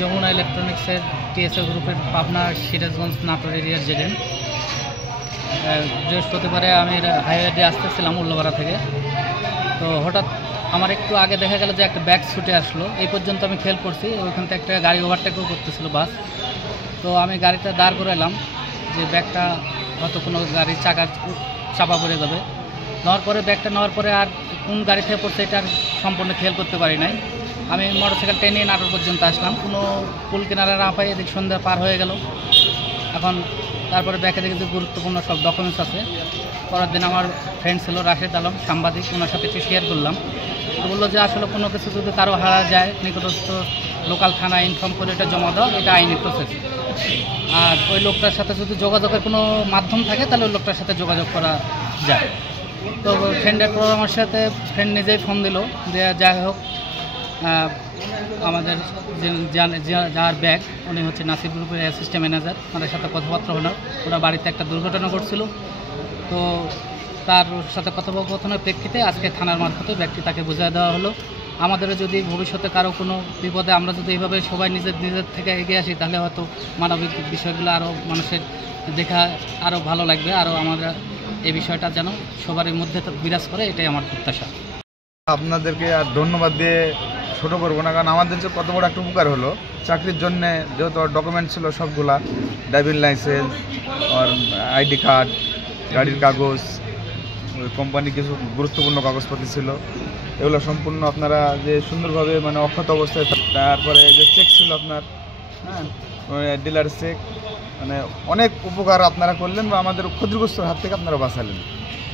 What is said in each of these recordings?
যমুনা ইলেকট্রনিক্সের টিএসএ গ্রুপের পাবনা সিরাজগঞ্জ নাটোর এরিয়ার জেডেন্ট। বৃহস্পতিবারে আমি হাইওয়ে দিয়ে আসতেছিলাম উল্লাপাড়া থেকে। তো হঠাৎ আমার একটু আগে দেখা গেল যে একটা ব্যাগ ছুটে আসলো। এই পর্যন্ত আমি খেয়াল করছি ওইখান থেকে একটা গাড়ি ওভারটেকও করতেছিল বাস। তো আমি গাড়িটা দাঁড় করে এলাম যে ব্যাগটা হয়তো কোনো গাড়ির চাকা চাপা পড়ে যাবে। নেওয়ার পরে ব্যাগটা নেওয়ার পরে আর কোন গাড়ি থেকে পড়ছে এটা আর সম্পূর্ণ খেয়াল করতে পারি নাই। আমি মোটরসাইকেল টেনে নাটোর পর্যন্ত আসলাম, কোনো কুল কিনারা না পাই। এদিক সন্ধ্যা পার হয়ে গেল। এখন তারপরে ব্যাগে দেখে যে গুরুত্বপূর্ণ সব ডকুমেন্টস আছে। পরের দিন আমার ফ্রেন্ড ছিল রাশেদ আলম, সাংবাদিক, ওনার সাথে একটু শেয়ার করলাম। তো বললো যে আসলে কোনো কিছু যদি কারো হারা যায় নিকটস্থ লোকাল থানায় ইনফর্ম করে এটা জমা দাও, এটা আইনি প্রসেস। আর ওই লোকটার সাথে যদি যোগাযোগের কোনো মাধ্যম থাকে তাহলে ওই লোকটার সাথে যোগাযোগ করা যায়। তো ফ্রেন্ডের পরামর্শেতে ফ্রেন্ড নিজেই ফোন দিল যে যাই হোক আমাদের যার ব্যাগ উনি হচ্ছে নাসির গ্রুপের অ্যাসিস্ট্যান্ট ম্যানেজার, ওনার সাথে কথাবার্তা হলো। ওরা বাড়িতে একটা দুর্ঘটনা ঘটছিল। তো তার সাথে কথোপকথনের প্রেক্ষিতে আজকে থানার মারফতে ব্যাগটি তাকে বুঝিয়ে দেওয়া হলো। আমাদেরও যদি ভবিষ্যতে কারো কোনো বিপদে আমরা যদি এইভাবে সবাই নিজের থেকে এগিয়ে আসি তাহলে হয়তো মানবিক বিষয়গুলো আরও মানুষের দেখা আরও ভালো লাগবে, আরও আমরা এই বিষয়টা যেন সবারই মধ্যে বিরাজ করে, এটাই আমার প্রত্যাশা। আপনাদেরকে আর ধন্যবাদ দিয়ে ছোটো করবো না, কারণ আমাদের যে কত বড় একটা উপকার হলো। চাকরির জন্যে যেহেতু ডকুমেন্ট ছিল সবগুলা, ড্রাইভিং লাইসেন্স আর আইডি কার্ড, গাড়ির কাগজ, ওই কোম্পানির কিছু গুরুত্বপূর্ণ কাগজপত্র ছিল, এগুলো সম্পূর্ণ আপনারা যে সুন্দরভাবে মানে অক্ষত অবস্থায়। তারপরে যে চেক ছিল আপনার, হ্যাঁ ডিলার চেক, মানে অনেক উপকার আপনারা করলেন বা আমাদের ক্ষতিগ্রস্তের হাত থেকে আপনারা বাঁচালেন।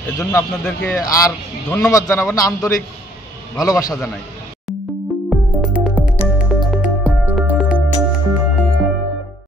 এর জন্য আপনাদেরকে আর ধন্যবাদ জানাবো না, আন্তরিক ভালোবাসা জানাই।